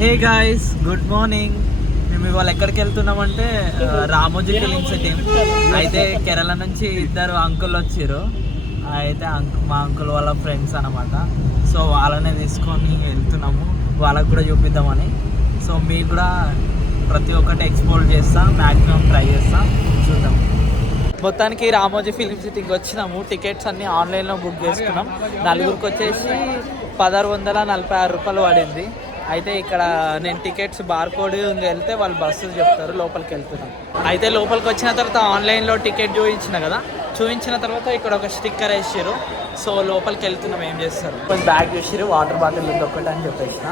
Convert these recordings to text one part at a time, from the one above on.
Hey guys, good morning. మేము ఇవాళ ఎక్కడికి వెళ్తున్నామంటే రామోజీ ఫిలిం సిటీ. అయితే కేరళ నుంచి ఇద్దరు అంకుల్ వచ్చారు. అయితే మా అంకుల్ వాళ్ళ ఫ్రెండ్స్ అనమాట. సో వాళ్ళనే తీసుకొని వెళ్తున్నాము, వాళ్ళకు కూడా చూపిద్దామని. సో మీకు కూడా ప్రతి ఒక్కటి ఎక్స్ప్లోర్ చేస్తాం, మ్యాక్సిమం ట్రై చేస్తాం, చూద్దాం. మొత్తానికి రామోజీ ఫిలిం సిటీకి వచ్చినాము. టికెట్స్ అన్నీ ఆన్లైన్లో బుక్ చేసుకున్నాం. నలుగురికి వచ్చేసి 1646 రూపాయలు పడింది. అయితే ఇక్కడ నేను టికెట్స్ బార్కోడ్ వెళ్తే వాళ్ళు బస్సులు చెప్తారు, లోపలికి వెళ్తున్నాం. అయితే లోపలికి వచ్చిన తర్వాత ఆన్లైన్లో టికెట్ చూపించిన కదా, చూపించిన తర్వాత ఇక్కడ ఒక స్టిక్కర్ వేసారు. సో లోపలికి వెళ్తున్నాం. ఏం చేస్తారు, కొంచెం బ్యాగ్ చూసిరు, వాటర్ బాటిల్ ఉంది ఒకటి అని చెప్పేసిన.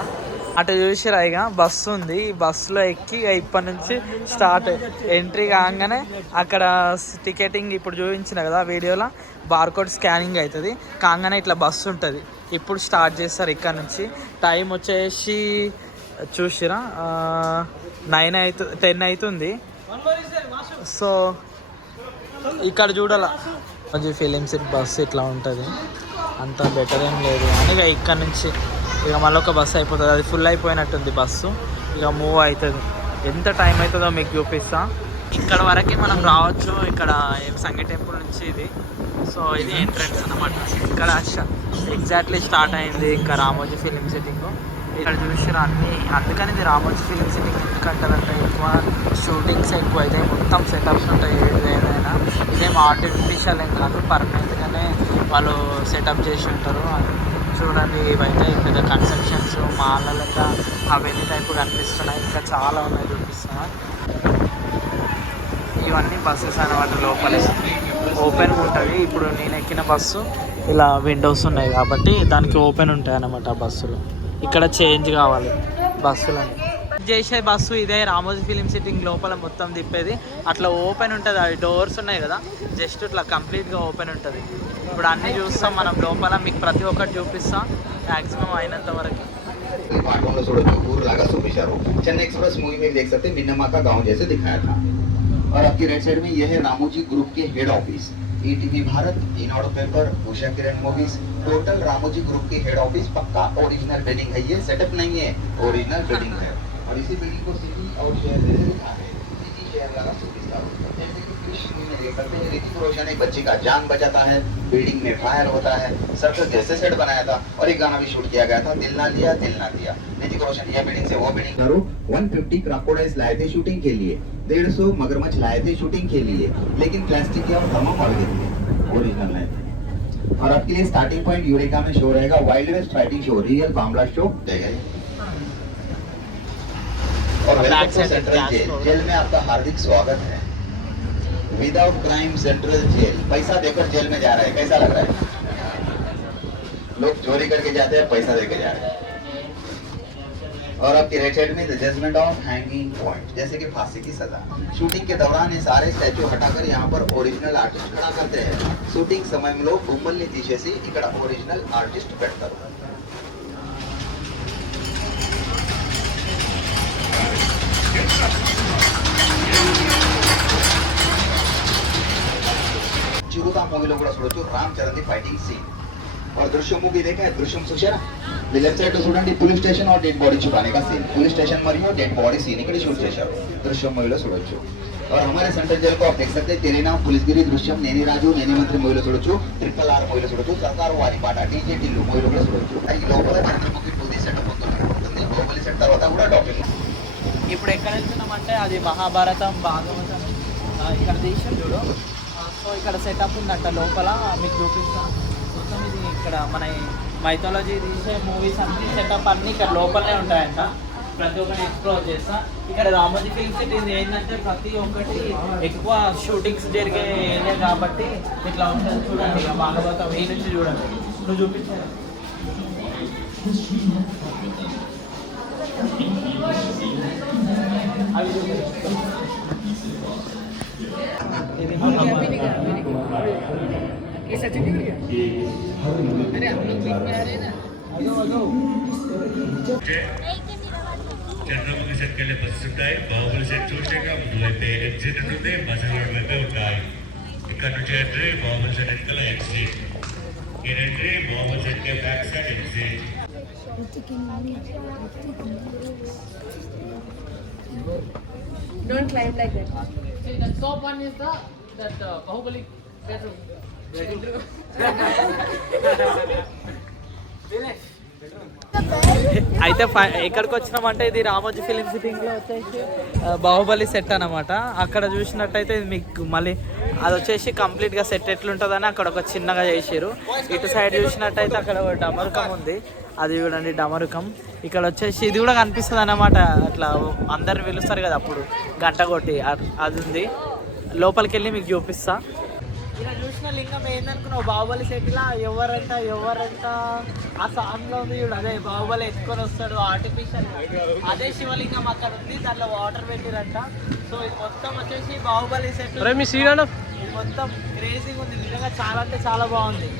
అటు చూసిరా, ఇక బస్సు ఉంది. ఈ బస్సులో ఎక్కి ఇప్పటి నుంచి స్టార్ట్. ఎంట్రీ కాగానే అక్కడ టికెటింగ్ ఇప్పుడు చూపించిన కదా వీడియోలో, బార్కోడ్ స్కానింగ్ అవుతుంది. కాగానే ఇట్లా బస్సు ఉంటుంది. ఇప్పుడు స్టార్ట్ చేస్తారు ఇక్కడ నుంచి. టైం వచ్చేసి చూసిరా 10 అవుతుంది. సో ఇక్కడ చూడాల రామోజీ ఫిలిం సిటీ బస్సు ఇట్లా ఉంటుంది. అంత బెటర్ ఏం లేదు అని ఇక ఇక్కడ నుంచి ఇక మళ్ళీ ఒక బస్సు అయిపోతుంది. అది ఫుల్ అయిపోయినట్టుంది బస్సు. ఇక మూవ్ అవుతుంది. ఎంత టైం అవుతుందో మీకు చూపిస్తా. ఇక్కడ వరకే మనం రావచ్చు. ఇక్కడ సంగీ టెంపుల్ నుంచి ఇది. సో ఇది ఎంట్రన్స్ అన్నమాట. ఇక్కడ ఎగ్జాక్ట్లీ స్టార్ట్ అయింది ఇంకా రామోజీ ఫిలిం సిటీంగ్. ఇక్కడ చూసిరా అన్నీ. అందుకని ఇది రామోజీ ఫిలిం సిటీ ఎందుకంటారంటే ఎక్కువ షూటింగ్స్ ఎక్కువ అయితే మొత్తం సెటప్స్ ఉంటాయి. ఏదైనా ఇదేం ఆర్టిఫిషియల్ ఏం కాదు, పర్మనెంట్గానే వాళ్ళు సెటప్ చేసి ఉంటారు. చూడండి, ఇవైతే పెద్ద కన్స్ట్రక్షన్స్ మాల లెక్క అవన్నీ టైపు కనిపిస్తున్నాయి. ఇంకా చాలా ఉన్నాయి, చూపిస్తున్నాయి. ఇవన్నీ బస్సెస్ అన్నమాట. లోపలే ఓపెన్ ఉంటుంది. ఇప్పుడు నేను ఎక్కిన బస్సు ఇలా విండోస్ ఉన్నాయి కాబట్టి దానికి ఓపెన్ ఉంటాయి అన్నమాట బస్సులు. ఇక్కడ చేంజ్ కావాలి బస్సులని. చేసే బస్సు ఇదే రామోజీ ఫిలిం సిటీంగ్ లోపల మొత్తం తిప్పేది. అట్లా ఓపెన్ ఉంటుంది. అవి డోర్స్ ఉన్నాయి కదా, జస్ట్ ఇట్లా కంప్లీట్గా ఓపెన్ ఉంటుంది. ఇప్పుడు అన్నీ చూస్తాం మనం లోపల. మీకు ప్రతి ఒక్కటి చూపిస్తాం మ్యాక్సిమం అయినంత వరకు. चेन्नई एक्सप्रेस मूवी में देख सकते हैं मिन्नमा का गांव जैसे दिखाया था। और आपकी राइट साइड में यह है रामोजी ग्रुप के head office. ETV Bharat, Eenadu paper, Usha Kiran movies, total Ramoji group के हेड ऑफिस पक्का ओरिजिनल बिल्डिंग है। ये सेटअप नहीं है, ओरिजिनल बिल्डिंग है। और इसी बिल्डिंग को सिटी और शहर से लिखा है, सिटी शहर वाला सुपरस्टार। जैसे कि कृष्ण में देख सकते हैं ऋतिक रोशन एक बच्चे का जान बचाता है, बिल्डिंग में फायर होता है, सर्कस जैसे सेट बनाया था। और एक गाना भी शूट किया गया था, दिल ना लिया दिल ना दिया। ऋतिक रोशन ये बिल्डिंग से वो बिल्डिंग 150 क्रोकोडाइल्स लाए थे शूटिंग के लिए, 150 मगरमच्छ लाए थे शूटिंग के लिए, लेकिन प्लास्टिक के और तमाम पड़ गए थे, ओरिजिनल लाए थे। और आपके लिए स्टार्टिंग पॉइंट यूरेका में शो रहेगा, wild west fighting show, real बामला शो देगा। और सेंट्रल जेल में आपका हार्दिक स्वागत है। विदाउट क्राइम सेंट्रल जेल, पैसा देकर जेल में जा रहे हैं, कैसा लग रहा है? लोग चोरी करके जाते हैं, पैसा देकर जा रहे हैं। और आपकी राइट साइड में the judgement of hanging point, जैसे कि फांसी की सजा। शूटिंग के दौरान ये सारे स्टैचू हटाकर यहाँ पर ओरिजिनल आर्टिस्ट खड़ा करते हैं। शूटिंग समय में लोग उम्मल्ली తీసేసి ఇక్కడ ओरिजिनल आर्टिस्ट పెడతారు। చిరుత మూవీలో కూడా చూడొచ్చు రామ్ చరణ్ ది ఫైటింగ్ సీన్। और दृश्यम मूवी देखा है, दृश्यम చూశారా? लेफ्ट साइड చూడండి पुलिस स्टेशन और डेड बॉडी छुपाने का सीन, पुलिस स्टेशन మరియు डेड बॉडी सीन ఇక్కడ షూట్ చేశారు దృశ్యం మూవీలో చూడొచ్చు। और हमारे सेंट्रल जेल को आप देख सकते हैं, तेरे नाम पुलिसगिरी దృశ్యం, నేని రాజు నేని మంత్రి మూవీలో చూడొచ్చు, ట్రిపుల్ ఆర్ మూవీలో చూడొచ్చు, సర్కారు వారి పాట డీజే టిల్లు మూవీలో కూడా చూడొచ్చు। ఈ లోపల చంద్రముఖి పూది సెటప్ ఉంటుంది, బాహుబలి సెట్ తర్వాత కూడా డాక్యుమెంట్. ఇప్పుడు ఎక్కడ వెళ్తున్నామంటే అది మహాభారతం భాగవతం ఇక్కడ తీసాం చూడు. సో ఇక్కడ సెటప్ ఉందంట లోపల, మీకు చూపిస్తాం మొత్తం. ఇది ఇక్కడ మన మైథాలజీ తీసే మూవీస్ అన్ని సెటప్ అన్నీ ఇక్కడ లోపలనే ఉంటాయంట. ప్రతి ఒక్కటి ఎక్స్ప్లోర్ చేస్తా. ఇక్కడ రామోజీ ఫిలిం సిటీ ఏంటంటే ప్రతి ఒక్కటి ఎక్కువ షూటింగ్స్ జరిగే ఏరియా కాబట్టి ఇట్లా ఉంటుంది. చూడండి ఇక భాగవతం ఈ నుంచి చూడండి, నువ్వు చూపించాను. అవి ఇది చంద్రముఖి సెట్ కెళ్ళే బస్సెస్ ఉంటాయి, బాహుబలి సెట్ చూసాక ముందు అయితే ఎగ్జిట్ ఉంటుంది, బస్సు రోడ్ వైపే ఉంటాయి. ఇక్కడ నుంచి ఎంట్రీ బాబు సెట్ ఎక్కల ఎగ్జిట్ ఇక్కడ entry Babu set K back side exit Don't climb like that. See, the top one is that Bahubali bedroom. అయితే ఎక్కడికి వచ్చినామంటే ఇది రామోజీ ఫిలిం సిటీలో వచ్చేసి బాహుబలి సెట్ అనమాట. అక్కడ చూసినట్టయితే ఇది మీకు మళ్ళీ అది వచ్చేసి కంప్లీట్గా సెట్ ఎట్లుంటుందని అక్కడ ఒక చిన్నగా చేసారు. ఇటు సైడ్ చూసినట్టయితే అక్కడ ఒక డమరుకం ఉంది, అది చూడండి డమరుకం. ఇక్కడ వచ్చేసి ఇది కూడా కనిపిస్తుంది అన్నమాట, అట్లా అందరు పిలుస్తారు కదా అప్పుడు గంట కొట్టి, అది ఉంది. లోపలికి వెళ్ళి మీకు చూపిస్తా. ఇలా చూసిన లింగం ఏందనుకున్నావు, బాహుబలి సెట్లా ఎవరంట ఆ సాంగ్ లో ఉంది చూడు, అదే బాహుబలి ఎత్తుకొని వస్తాడు ఆర్టిఫిషియల్, అదే శివలింగం అక్కడ ఉంది, దాంట్లో వాటర్ పెట్టిరంట. సో ఇది మొత్తం వచ్చేసి బాహుబలి సెట్. ఇది మొత్తం క్రేజీగా ఉంది నిజంగా, చాలా అంటే చాలా బాగుంది.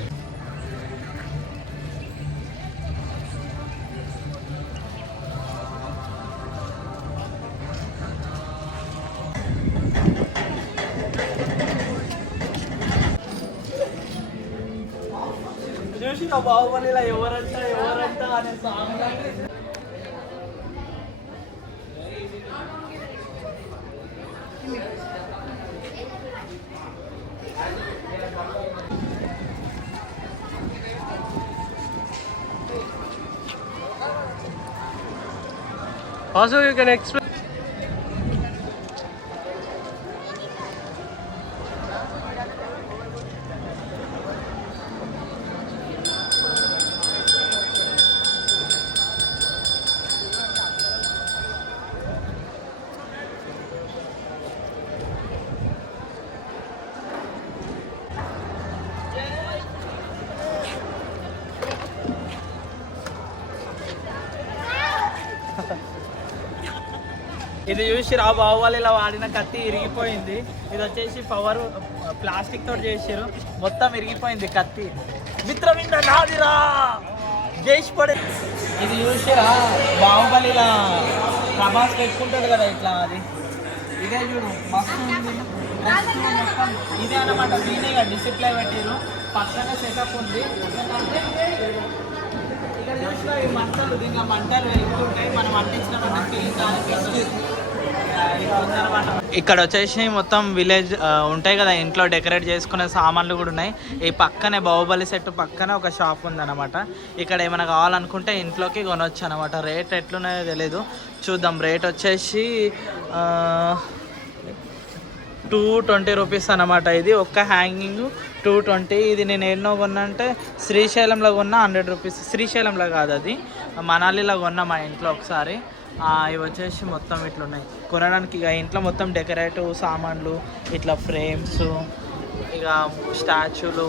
చూసిన బాహుబలిలో ఎవరంట అనే song. Also, you can explain. ఇది చూసి రా బాహుబలిలో వాడిన కత్తి ఇరిగిపోయింది. ఇది వచ్చేసి పవర్ ప్లాస్టిక్ తోటి చేసారు, మొత్తం ఇరిగిపోయింది కత్తి. మిత్రవింద నాదిరా జైష్ పడే. ఇది చూసి రా బాహుబలిలో ప్రభాస్ పెట్టుకుంటాడు కదా ఇట్లా, అది ఇదే చూడు మస్తు ఉంది. ఇదే అన్నమాట, దీనిగా డిసిప్లై పెట్టారు, పక్కన సెటప్ ఉంది. ఇక్కడ చూసిన ఈ మంటలు, దీంట్లో మంటలు వెళ్తుంటాయి, మనం అంటించిన ఫీలింగ్. ఇక్కడ వచ్చేసి మొత్తం విలేజ్ ఉంటాయి కదా, ఇంట్లో డెకరేట్ చేసుకునే సామాన్లు కూడా ఉన్నాయి. ఈ పక్కనే బాహుబలి సెట్ పక్కనే ఒక షాప్ ఉందన్నమాట. ఇక్కడ ఏమైనా కావాలనుకుంటే ఇంట్లోకి కొనవచ్చు అనమాట. రేట్ ఎట్లున్నాయో తెలియదు, చూద్దాం. రేట్ వచ్చేసి 220 రూపీస్ అనమాట. ఇది ఒక్క హ్యాంగింగ్ 220. ఇది నేను ఎన్నో కొన్నా అంటే శ్రీశైలంలో కొన్నా 100 రూపీస్. శ్రీశైలంలో కాదు, అది మనాలిలో కొన్నా మా ఇంట్లో ఒకసారి. ఇవి వచ్చేసి మొత్తం ఇట్లున్నాయి కొనడానికి. ఇక ఇంట్లో మొత్తం డెకరేటివ్ సామాన్లు, ఇట్లా ఫ్రేమ్స్, ఇక స్టాచ్యూలు,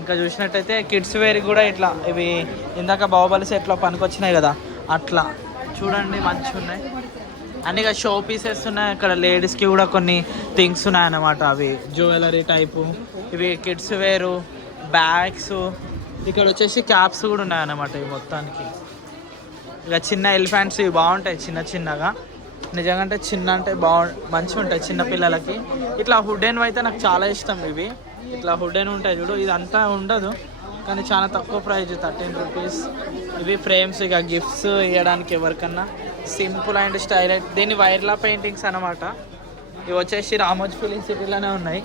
ఇంకా చూసినట్టయితే కిడ్స్ వేర్ కూడా ఇట్లా ఇవి ఇందాక బాహుబలి సెట్లో పనికొచ్చినాయి కదా, అట్లా చూడండి మంచిగా ఉన్నాయి. అన్ని ఇక షో పీసెస్ ఉన్నాయి. ఇక్కడ లేడీస్కి కూడా కొన్ని థింగ్స్ ఉన్నాయన్నమాట, అవి జ్యువెలరీ టైపు. ఇవి కిడ్స్ వేరు, బ్యాగ్స్, ఇక్కడ వచ్చేసి క్యాప్స్ కూడా ఉన్నాయన్నమాట. ఇవి మొత్తానికి ఇక చిన్న ఎలిఫెంట్స్ ఇవి బాగుంటాయి, చిన్నగా నిజంగా. అంటే చిన్న అంటే మంచిగా ఉంటాయి చిన్న పిల్లలకి. ఇట్లా హుడెన్ అయితే నాకు చాలా ఇష్టం. ఇవి ఇట్లా హుడెన్ ఉంటాయి చూడు, ఇది అంతా ఉండదు కానీ చాలా తక్కువ ప్రైస్, 13 రూపీస్. ఇవి ఫ్రేమ్స్, ఇక గిఫ్ట్స్ ఇవ్వడానికి ఎవరికన్నా, సింపుల్ అండ్ స్టైల్. దీన్ని వైర్లా పెయింటింగ్స్ అనమాట. ఇవి వచ్చేసి రామోజీ ఫిలిం సిటీలోనే ఉన్నాయి.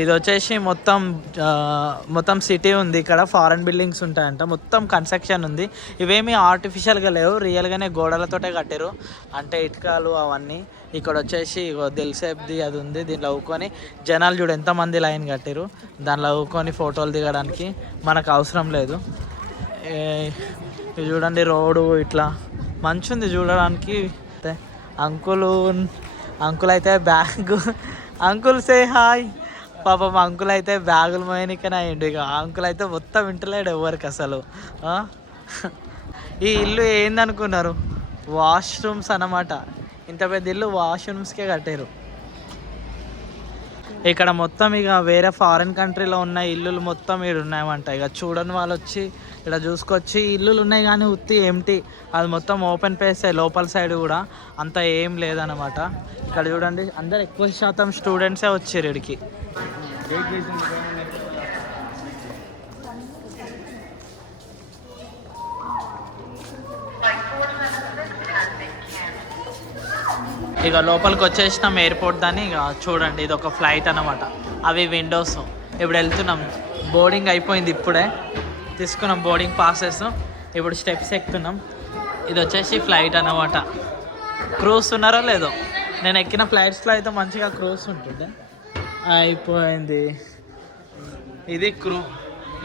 ఇది వచ్చేసి మొత్తం సిటీ ఉంది. ఇక్కడ ఫారెన్ బిల్డింగ్స్ ఉంటాయంట, మొత్తం కన్స్ట్రక్షన్ ఉంది. ఇవేమీ ఆర్టిఫిషియల్గా లేవు, రియల్గానే గోడలతోటే కట్టారు, అంటే ఇటుకలు అవన్నీ. ఇక్కడ వచ్చేసి దిల్సేప్ది అది ఉంది, దీనిలో ఊకొని జనాలు చూడు ఎంతమంది లైన్ కట్టారు, దానిలో ఊకొని ఫోటోలు దిగడానికి. మనకు అవసరం లేదు. ఇది చూడండి రోడ్డు ఇట్లా మంచిగా ఉంది చూడడానికి. అంకుల్ అయితే బ్యాగ్, అంకుల్ సే హాయ్. పాపం అంకుల్ అయితే బ్యాగులు మోయనికనే అయ్యిండు. ఇక అంకుల్ అయితే మొత్తం వింటలేడు ఎవరికి అసలు. ఈ ఇల్లు ఏందనుకున్నారు? వాష్రూమ్స్ అన్నమాట. ఇంత పెద్ద ఇల్లు వాష్రూమ్స్కే కట్టారు. ఇక్కడ మొత్తం ఇక వేరే ఫారిన్ కంట్రీలో ఉన్న ఇల్లులు మొత్తం ఇక్కడ ఉన్నాయన్నమాట. ఇక చూడని వాళ్ళు వచ్చి ఇక్కడ చూసుకొచ్చి ఇల్లులు ఉన్నాయి కానీ ఉత్తి ఎంటీ, అది మొత్తం ఓపెన్ ప్లేస్. లోపల సైడ్ కూడా అంత ఏం లేదన్నమాట. ఇక్కడ చూడండి అందరు ఎక్కువ శాతం స్టూడెంట్సే వచ్చారు ఇక్కడికి. ఇక లోపలికి వచ్చేసినాం ఎయిర్పోర్ట్ దాన్ని. ఇక చూడండి ఇది ఒక ఫ్లైట్ అన్నమాట, అవి విండోస్. ఇప్పుడు వెళ్తున్నాం, బోర్డింగ్ అయిపోయింది, ఇప్పుడే తీసుకున్నాం బోర్డింగ్ పాసెస్. ఇప్పుడు స్టెప్స్ ఎక్కుతున్నాం. ఇది వచ్చేసి ఫ్లైట్ అన్నమాట. క్రూస్ ఉన్నారో లేదో, నేను ఎక్కిన ఫ్లైట్స్లో అయితే మంచిగా క్రూస్ ఉంటుండే. అయిపోయింది. ఇది క్రూ,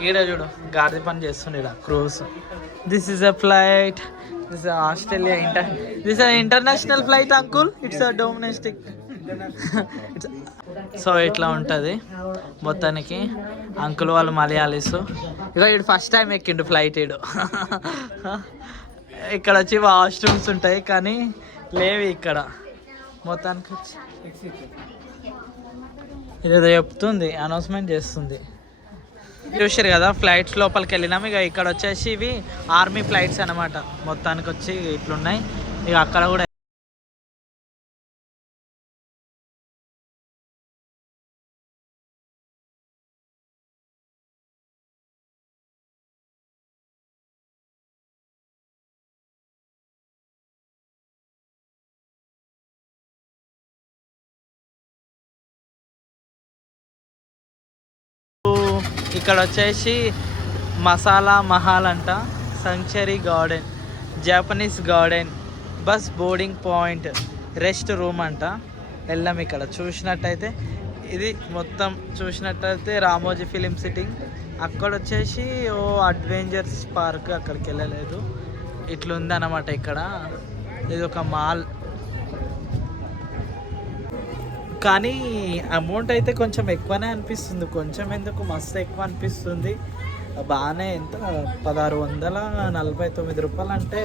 ఈడ చూడు గాడి పని చేస్తుండే ఇక్కడ crews. This is a flight, this Australia this international flight uncle, it's a domestic. So ఇట్లా ఉంటుంది మొత్తానికి. అంకుల్ వాళ్ళు మలయాళీస్. ఇక ఇటు ఫస్ట్ టైం ఎక్కిండు ఫ్లైట్. ఇడు ఇక్కడ వచ్చి వాష్రూమ్స్ ఉంటాయి కానీ లేవు ఇక్కడ. మొత్తానికి వచ్చి ఇదేదో చెప్తుంది, అనౌన్స్మెంట్ చేస్తుంది. చూసారు కదా ఫ్లైట్స్ లోపలికి వెళ్ళినాం. ఇక ఇక్కడ వచ్చేసి ఇవి ఆర్మీ ఫ్లైట్స్ అనమాట. మొత్తానికి వచ్చి ఇట్లున్నాయి. ఇక అక్కడ కూడా ఇక్కడ వచ్చేసి మసాలా మహల్ అంట, సంచరీ garden, Japanese garden, bus boarding point, rest room అంట. వెళ్ళాం. ఇక్కడ చూసినట్టయితే ఇది మొత్తం చూసినట్టయితే రామోజీ ఫిలిం సిటీ. అక్కడ వచ్చేసి ఓ అడ్వెంచర్స్ పార్క్, అక్కడికి వెళ్ళలేదు. ఇట్లుందన్నమాట ఇక్కడ. ఇది ఒక మాల్ కానీ అమౌంట్ అయితే కొంచెం ఎక్కువనే అనిపిస్తుంది. కొంచెం ఎందుకు, మస్తు ఎక్కువ అనిపిస్తుంది. బాగానే ఎంత 1649 రూపాయలు అంటే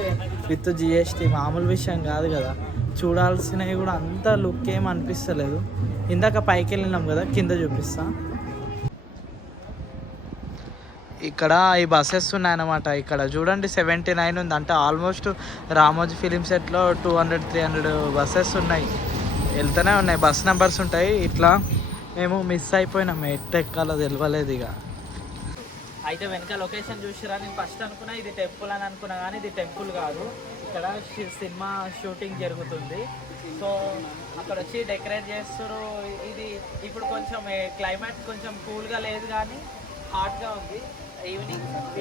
విత్ జిఎస్టీ, మామూలు విషయం కాదు కదా. చూడాల్సినవి కూడా అంత లుక్ ఏం అనిపిస్తలేదు. ఇందాక పైకి వెళ్ళినాం కదా, కింద చూపిస్తా. ఇక్కడ ఈ బస్సెస్ ఉన్నాయన్నమాట. ఇక్కడ చూడండి 79 ఉంది అంటే ఆల్మోస్ట్ రామోజీ ఫిలిం సెట్లో 200-300 బస్సెస్ ఉన్నాయి, వెళ్తూనే ఉన్నాయి. బస్ నెంబర్స్ ఉంటాయి. ఇట్లా మేము మిస్ అయిపోయినాం, ఎట్ట ఎక్కాలో తెలియలేదు. ఇక అయితే వెనక లొకేషన్ చూసిరా, నేను ఫస్ట్ అనుకున్నా ఇది టెంపుల్ అని అనుకున్నా కానీ ఇది టెంపుల్ కాదు. ఇక్కడ సినిమా షూటింగ్ జరుగుతుంది. సో అక్కడ వచ్చి డెకరేట్ చేస్తారు. ఇది ఇప్పుడు కొంచెం క్లైమేట్ కొంచెం కూల్గా లేదు కానీ హాట్గా ఉంది.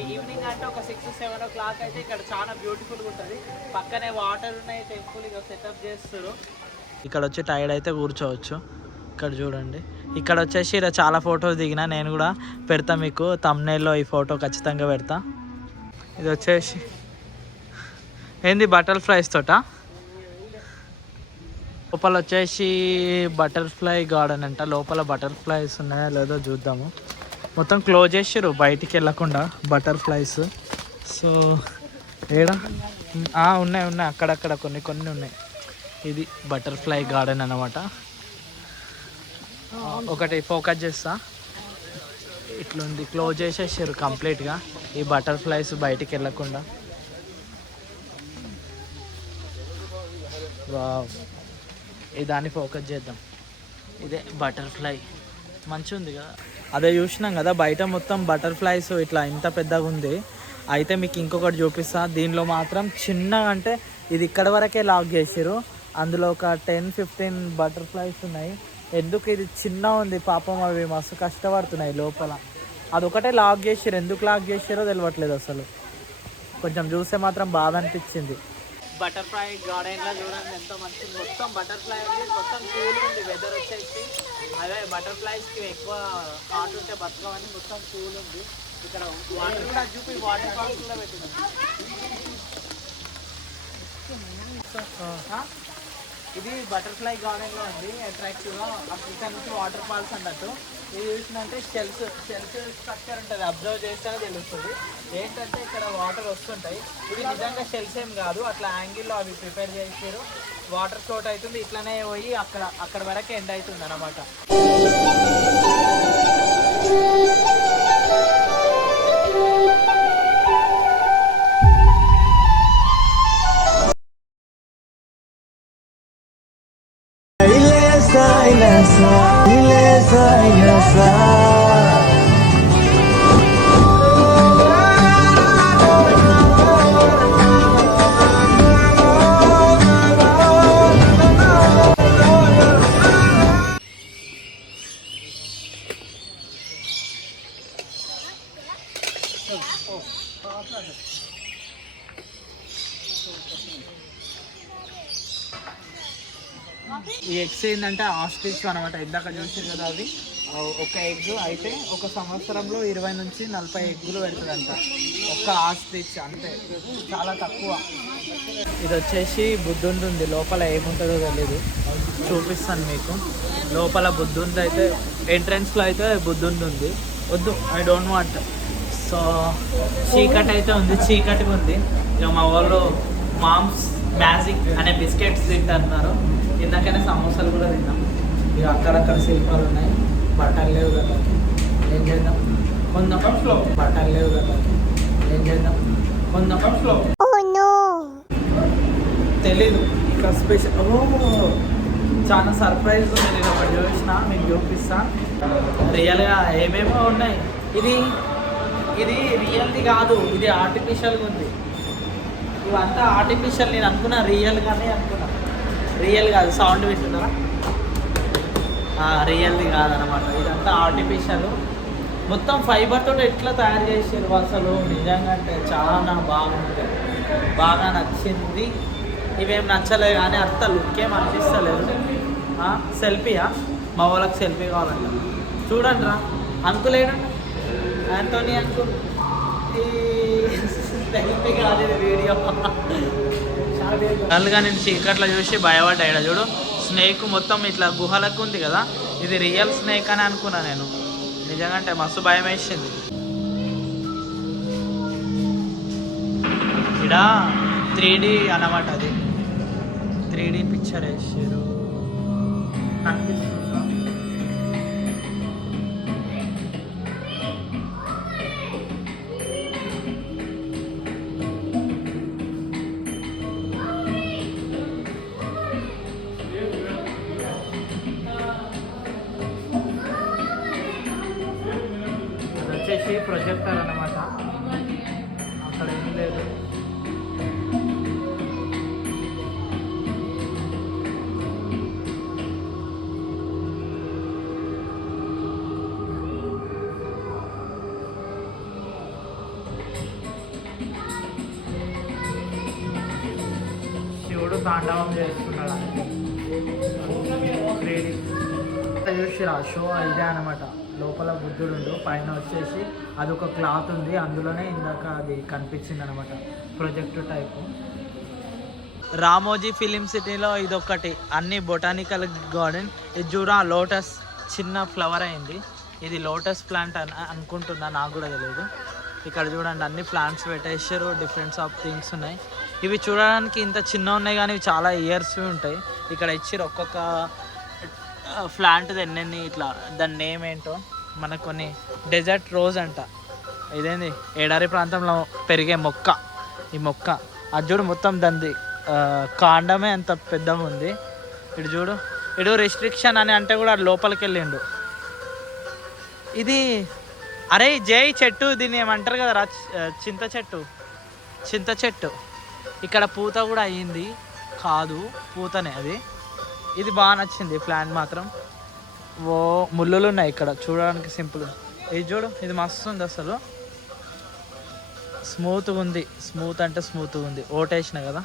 ఈవినింగ్ అంటే ఒక 6-7 o'clock అయితే ఇక్కడ చాలా బ్యూటిఫుల్గా ఉంటుంది. పక్కనే వాటర్ ఉన్నాయి, టెంపుల్ ఇక సెటప్ చేస్తారు. ఇక్కడ వచ్చి టైర్డ్ అయితే కూర్చోవచ్చు. ఇక్కడ చూడండి, ఇక్కడ వచ్చేసి ఇలా చాలా ఫొటోస్ దిగిన. నేను కూడా పెడతా మీకు థంబ్నెయిల్లో, ఈ ఫోటో ఖచ్చితంగా పెడతా. ఇది వచ్చేసి ఏంది బటర్ఫ్లైస్ తోట. లోపల వచ్చేసి బటర్ఫ్లై గార్డెన్ అంట. లోపల బటర్ఫ్లైస్ ఉన్నాయో లేదో చూద్దాము. మొత్తం క్లోజ్ చేసారు బయటికి వెళ్ళకుండా బటర్ఫ్లైస్. సో ఏడా ఉన్నాయి అక్కడక్కడ కొన్ని ఉన్నాయి. ఇది బటర్ఫ్లై గార్డెన్ అన్నమాట. ఒకటి ఫోకస్ చేస్తా, ఇట్లుంది. క్లోజ్ చేసేసారు కంప్లీట్గా ఈ బటర్ఫ్లైస్ బయటికి వెళ్ళకుండా. వావ్, ఈ దాన్ని ఫోకస్ చేద్దాం. ఇదే బటర్ఫ్లై, మంచిగా ఉంది కదా. అదే చూసినాం కదా బయట మొత్తం బటర్ఫ్లైస్ ఇట్లా ఇంత పెద్దగా ఉంది. అయితే మీకు ఇంకొకటి చూపిస్తా. దీనిలో మాత్రం చిన్నగా అంటే ఇది ఇక్కడ వరకే లాక్ చేసారు. అందులో ఒక 10-15 బటర్ఫ్లైస్ ఉన్నాయి. ఎందుకు ఇది చిన్న ఉంది పాపం, అవి మస్తు కష్టపడుతున్నాయి లోపల. అదొకటే లాక్ చేసారు, ఎందుకు లాక్ చేసారో తెలియట్లేదు అసలు. కొంచెం చూస్తే మాత్రం బాగా అనిపించింది. బటర్ఫ్లై గార్డెన్లో చూడండి ఎంత మంచిది. మొత్తం బటర్ఫ్లై ఉంది, మొత్తం కూల్ ఉంది వెదర్ వచ్చేసి. అదే బటర్ఫ్లైస్కి ఎక్కువ హాట్ ఉంటే బతకమని మొత్తం కూల్ ఉంది. ఇక్కడ వాటర్ కూడా చూపి, వాటర్ ఫాల్స్ కూడా పెట్టింది. ఇది బటర్ఫ్లై గార్డెన్ లో ఉంది అట్రాక్టివ్ గా. ఇక్కడ నుంచి వాటర్ ఫాల్స్ అన్నట్టు. ఇది చూసినంటే షెల్స్ స్ట్రక్చర్ ఉంటుంది, అబ్జర్వ్ చేస్తేనే తెలుస్తుంది. ఏంటంటే ఇక్కడ వాటర్ వస్తుంటాయి. ఇది నిజంగా షెల్స్ ఏం కాదు, అట్లా యాంగిల్లో అవి ప్రిపేర్ చేసారు. వాటర్ ఫ్లోట్ అవుతుంది, ఇట్లానే పోయి అక్కడ వరకు ఎండ్ అవుతుంది అనమాట. ఈ ఎగ్స్ ఏంటంటే ఆస్ట్రిచ్ అనమాట. ఇందాక చూసారు కదా, అవి ఒక ఎగ్ అయితే ఒక సంవత్సరంలో 20 నుంచి 40 ఎగ్గులు పెడుతుందంట ఒక్క ఆస్ట్రిచ్, అంతే, చాలా తక్కువ. ఇది వచ్చేసి బుద్ధుంది ఉంది, లోపల ఏముంటుందో తెలీదు, చూపిస్తాను మీకు. లోపల బుద్ధుంది అయితే ఎంట్రన్స్లో అయితే బుద్ధుంది ఉంది. వద్దు, ఐ డోంట్ వాంట్. సో చీకటి అయితే ఉంది, చీకటిగా ఉంది. ఇక మా వాళ్ళు మామ్స్ మ్యాజిక్ అనే బిస్కెట్స్ తింటున్నారు. ఇందాకనే సమోసాలు కూడా తిన్నాం. ఇక అక్కడక్కడ శిల్పాలు ఉన్నాయి. బట్టలు లేవు కదా, ఏం చేద్దాం, కొందాం. బట్టలు లేవు కదా, ఏం చేద్దాం, కొందాం. తెలీదు ఇక్కడ స్పెషల్. చాలా సర్ప్రైజ్ ఉంది. నేను ఒకటి చూసిన, మీకు చూపిస్తా. రియల్గా ఏమేమో ఉన్నాయి. ఇది రియల్ది కాదు, ఇది ఆర్టిఫిషియల్గా ఉంది. ఇవంతా ఆర్టిఫిషియల్. నేను అనుకున్నా రియల్గానే అనుకున్నా, రియల్ కాదు. సౌండ్ వింటున్నారా? రియల్ది కాదనమాట, ఇదంతా ఆర్టిఫిషియల్. మొత్తం ఫైబర్ తోటి ఎట్లా తయారు చేసారు అసలు, నిజంగా అంటే చాలా బాగుంది, బాగా నచ్చింది. ఇవేం నచ్చలేదు కానీ అంత లుక్ ఏం అనిపిస్తలేదు. సెల్ఫీయా? మా వాళ్ళకి సెల్ఫీ కావాలంట. చూడండి రా, అంకుల్ ఏడండి, యాంటోనీ అంకుల్. ఈ సెల్ఫీ కాదు, ఇది వీడియో. కళ్ళుగా నేను చీకట్లో చూసి భయపడ్డా. చూడు, స్నేక్ మొత్తం ఇట్లా గుహలకు ఉంది కదా, ఇది రియల్ స్నేక్ అని అనుకున్నా నేను. నిజంగా అంటే మస్తు భయం వేసింది. ఇక్కడ 3D అన్నమాట, అది 3D పిక్చర్ వేసారు. కనిపిస్తుందా? వచ్చేసి ప్రొజెక్టర్ అన్నమాట. అక్కడ ఏం లేదు. శివుడు తాండవం చేస్తున్నాడు. చూసిరా షో ఇదే అనమాట. లోపల బుద్ధుడు ఉండు, పైన వచ్చేసి అదొక క్లాత్ ఉంది, అందులోనే ఇందాక అది కనిపించింది అనమాట, ప్రొజెక్ట్ టైపు. రామోజీ ఫిలిం సిటీలో ఇదొకటి. అన్ని బొటానికల్ గార్డెన్. ఇది చూడ లోటస్ చిన్న ఫ్లవర్ అయింది. ఇది లోటస్ ప్లాంట్ అనుకుంటున్నా, నాకు కూడా తెలియదు. ఇక్కడ చూడండి అన్ని ప్లాంట్స్ పెట్టేసారు, డిఫరెంట్స్ ఆఫ్ థింగ్స్ ఉన్నాయి. ఇవి చూడడానికి ఇంత చిన్న ఉన్నాయి కానీ ఇవి చాలా ఇయర్స్ ఉంటాయి. ఇక్కడ ఇచ్చారు ఒక్కొక్క ప్లాంట్ ఎన్నెన్ని ఇట్లా, దాని నేమ్ ఏంటో. మనకు కొన్ని డెజర్ట్ రోజ్ అంట, ఇదేంది ఎడారి ప్రాంతంలో పెరిగే మొక్క. ఈ మొక్క అది చూడు, మొత్తం దాన్ని కాండమే అంత పెద్దగా ఉంది. ఇటు చూడు, ఇటు రెస్ట్రిక్షన్ అని అంటే కూడా లోపలికి వెళ్ళిండు. ఇది అరే జై చెట్టు, దీన్ని ఏమంటారు కదా, చింత చెట్టు. ఇక్కడ పూత కూడా అయ్యింది, కాదు పూతనే అది. ఇది బాగా నచ్చింది ప్లాంట్ మాత్రం. ఓ ముళ్ళులు ఉన్నాయి ఇక్కడ, చూడడానికి సింపుల్. ఇది చూడు, ఇది మస్తు ఉంది అసలు, స్మూత్గా ఉంది. స్మూత్ అంటే స్మూత్గా ఉంది. ఓటేసిన కదా.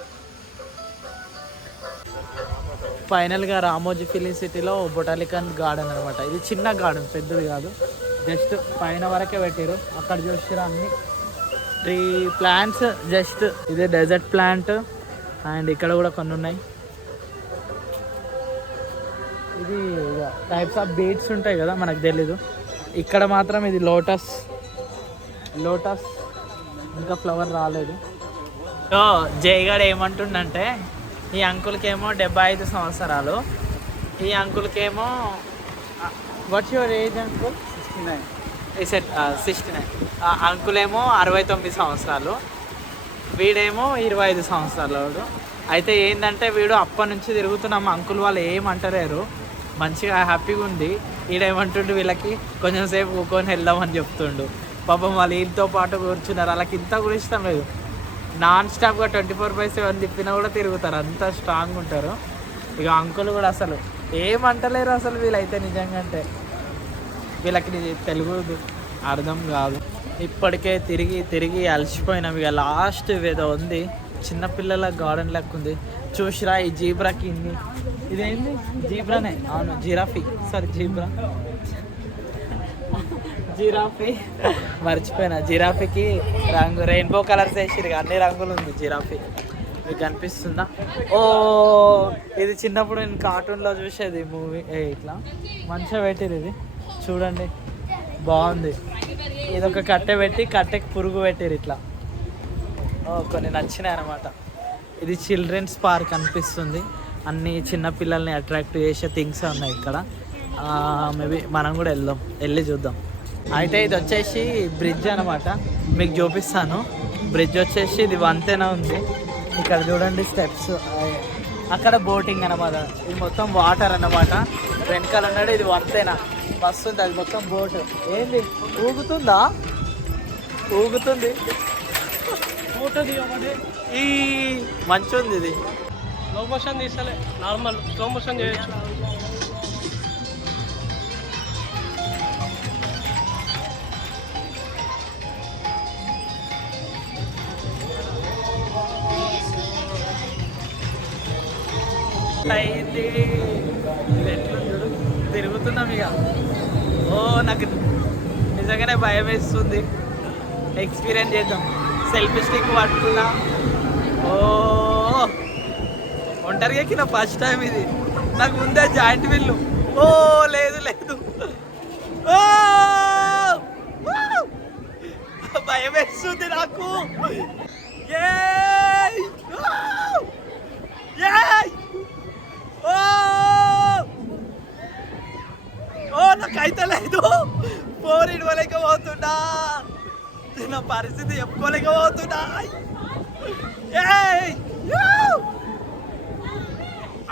ఫైనల్గా రామోజీ ఫిలిం సిటీలో బొటానికల్ గార్డెన్ అనమాట. ఇది చిన్న గార్డెన్, పెద్దది కాదు, జస్ట్ పైన వరకే పెట్టారు. అక్కడ చూసారు అన్ని 3 ప్లాంట్స్, జస్ట్ ఇదే డెజర్ట్ ప్లాంట్. అండ్ ఇక్కడ కూడా కొన్ని ఉన్నాయి. ఇది టైప్స్ ఆఫ్ బీడ్స్ ఉంటాయి కదా, మనకు తెలీదు. ఇక్కడ మాత్రం ఇది లోటస్ ఇంకా ఫ్లవర్ రాలేదు. సో జయగాడు ఏమంటుండంటే ఈ అంకుల్కేమో 75 సంవత్సరాలు, ఈ అంకుల్కేమో what's your age uncle? 69. Uncle ఏమో 69 సంవత్సరాలు, వీడేమో 25 సంవత్సరాలు. అయితే ఏంటంటే వీడు అప్పటి నుంచి తిరుగుతున్నాము, అంకుల్ వాళ్ళు ఏమంటలేరు, మంచిగా హ్యాపీగా ఉంది. ఈడేమంటుండు వీళ్ళకి కొంచెం సేపు కూకొని వెళ్దామని చెప్తుండు. పాపం వాళ్ళు వీళ్ళతో పాటు కూర్చున్నారు, వాళ్ళకి ఇంత కూడా ఇష్టం లేదు. నాన్ స్టాప్గా 24/7 తిప్పినా కూడా తిరుగుతారు, అంత స్ట్రాంగ్ ఉంటారు. ఇక అంకుల్ కూడా అసలు ఏమంటలేరు అసలు వీళ్ళైతే. నిజంగా అంటే వీళ్ళకి తెలుగు అర్థం కాదు. ఇప్పటికే తిరిగి అలసిపోయినాం. ఇక లాస్ట్ ఏదో ఉంది, చిన్నపిల్లల గార్డెన్ లెక్క ఉంది. చూసిరా ఈ జీబ్రాకి ఇదేంటి? జీబ్రానే, అవును జిరాఫీ, సారీ జిరాఫీ మర్చిపోయినా. జిరాఫీకి రంగు రెయిన్బో కలర్స్ వేసిరు, అన్ని రంగులు ఉంది జిరాఫీ. మీకు కనిపిస్తుందా? ఓ ఇది చిన్నప్పుడు నేను కార్టూన్లో చూసేది మూవీ. ఇట్లా మంచిగా పెట్టిరు, ఇది చూడండి బాగుంది. ఇది ఒక కట్టె పెట్టి కట్టెకి పురుగు పెట్టిరు ఇట్లా. కొన్ని నచ్చినాయి అన్నమాట. ఇది చిల్డ్రన్స్ పార్క్ అనిపిస్తుంది, అన్ని చిన్నపిల్లల్ని అట్రాక్ట్ చేసే థింగ్స్ ఉన్నాయి ఇక్కడ. మేబీ మనం కూడా వెళ్ళి చూద్దాం. అయితే ఇది వచ్చేసి బ్రిడ్జ్ అనమాట, మీకు చూపిస్తాను. బ్రిడ్జ్ వచ్చేసి ఇది వంతెన ఉంది, ఇక్కడ చూడండి స్టెప్స్. అక్కడ బోటింగ్ అనమాట, ఇది మొత్తం వాటర్ అన్నమాట. వెనకాల ఉన్నాడు ఇది వంతెన, బస్సు ఉంది, అది మొత్తం బోట్. ఏంది ఊగుతుంది ఈ మంచి ఉంది. ఇది స్లో మోషన్ తీసలే, నార్మల్ స్లో మోషన్ చేయొచ్చు. అయింది తిరుగుతున్నాం ఇక. నాకు నిజంగానే భయం వేస్తుంది. ఎక్స్పీరియన్స్ చేద్దాం. సెల్ఫీ స్టిక్ పట్టుకున్నా. ఒంటరిగా ఎక్కిన ఫస్ట్ టైం ఇది. నాకు ముందే జాయింట్ వీళ్ళు. లేదు భయం వేస్తుంది నాకు. నాకైతే లేదు, ఫోన్ ఇవ్వలేకపోతున్నా, నా పరిస్థితి చెప్పుకోలేకపోతున్నా.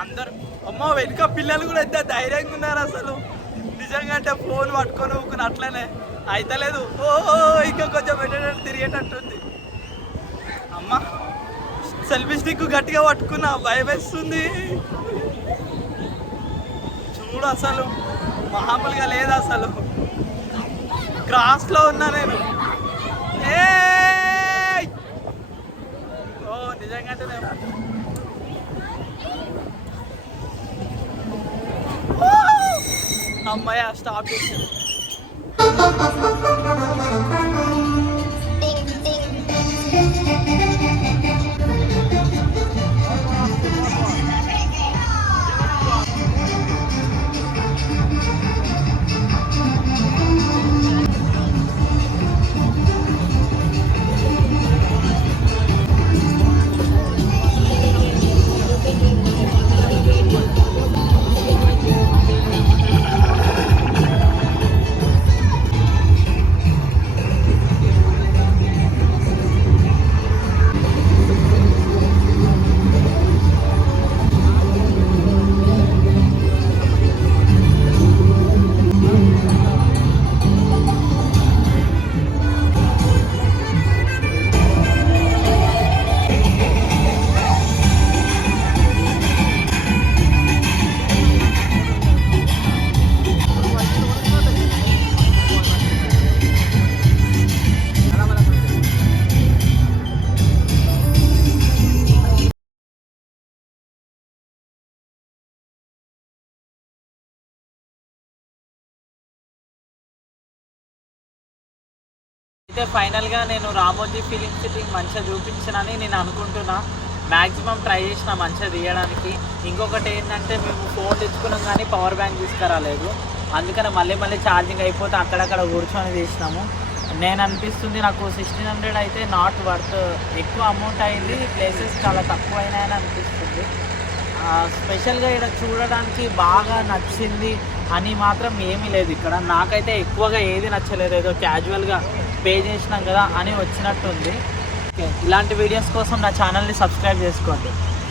అందరు అమ్మ వెనుక పిల్లలు కూడా ఎంత ధైర్యంగా ఉన్నారు అసలు. నిజంగా అంటే ఫోన్ పట్టుకొని ఊకుని అట్లనే అయితలేదు. ఇంకా కొంచెం పెట్టేటట్టు తిరిగేటట్టుంది. అమ్మ సెల్ఫీ స్టిక్ గట్టిగా పట్టుకున్నా, భయం వేస్తుంది. చూడు అసలు మామూలుగా లేదు అసలు. క్రాస్లో ఉన్నా నేను. నిజంగా అమ్మాయి స్టాప్ చేశాను. అయితే ఫైనల్గా నేను రామోజీ ఫిలిం సిటీ మంచిగా చూపించానని నేను అనుకుంటున్నా. మ్యాక్సిమం ట్రై చేసిన మంచిగా తీయడానికి. ఇంకొకటి ఏంటంటే మేము ఫోన్ తెచ్చుకున్నాం కానీ పవర్ బ్యాంక్ తీసుకురాలేదు, అందుకని మళ్ళీ ఛార్జింగ్ అయిపోతే అక్కడక్కడ కూర్చొని తీసినాము. నేను అనిపిస్తుంది నాకు 1600 అయితే నాట్ వర్త్, ఎక్కువ అమౌంట్ అయింది, ప్లేసెస్ చాలా తక్కువ అయినాయని అనిపిస్తుంది. స్పెషల్గా ఇక్కడ చూడడానికి బాగా నచ్చింది అని మాత్రం ఏమీ లేదు ఇక్కడ. నాకైతే ఎక్కువగా ఏది నచ్చలేదు, ఏదో క్యాజువల్గా పే చేసినాం కదా అని వచ్చినట్టుంది. ఇలాంటి వీడియోస్ కోసం నా ఛానల్ని సబ్స్క్రైబ్ చేసుకోండి.